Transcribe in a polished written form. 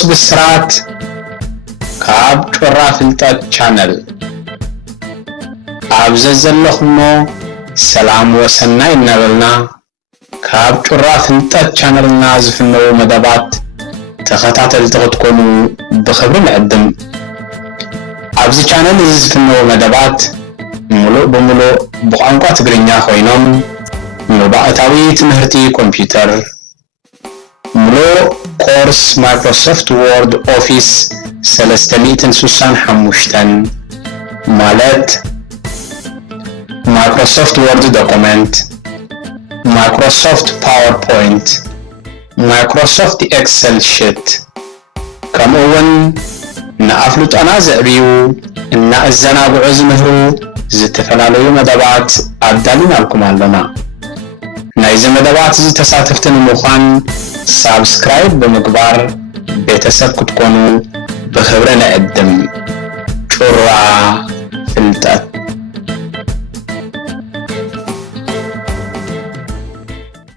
ኪሮስ ብስራት ካብ ጮራ ፍልጠት ቻነል ኣብዚ ዘለኹሞ ሰላም ወሰናይ እናበልና ካብ ጮራ ፍልጠት ቻነልና ዝፍነው መደባት ተኸታተልቲ ክትኮኑ ብኽብሪ ንዕድም። ኣብዚ ቻነል ዝፍነው መደባት ሙሉእ ብሙሉእ ብቋንቋ ትግርኛ ኮይኖም ንባእታዊ ትምህርቲ ኮምፒውተር ሙሉእ ኮርስ ማይክሮሶፍት ወርድ ኦፊስ 365 ማለት ማይክሮሶፍት ወርድ ዶክመንት፣ ማይክሮሶፍት ፓወርፖይንት፣ ማይክሮሶፍት ኤክሰል ሺት ከምኡውን ንኣፍልጦና ዘዕብዩ እና እዘናግዑ ዝምህሩ ዝተፈላለዩ መደባት ኣዳሊናልኩም ኣለና። ናይዚ መደባት ተሳተፍቲ ንምዃን ሳብስክራይብ ብምግባር ቤተሰብ ክትኮኑ ብኽብሪ ንዕድም። ጩራ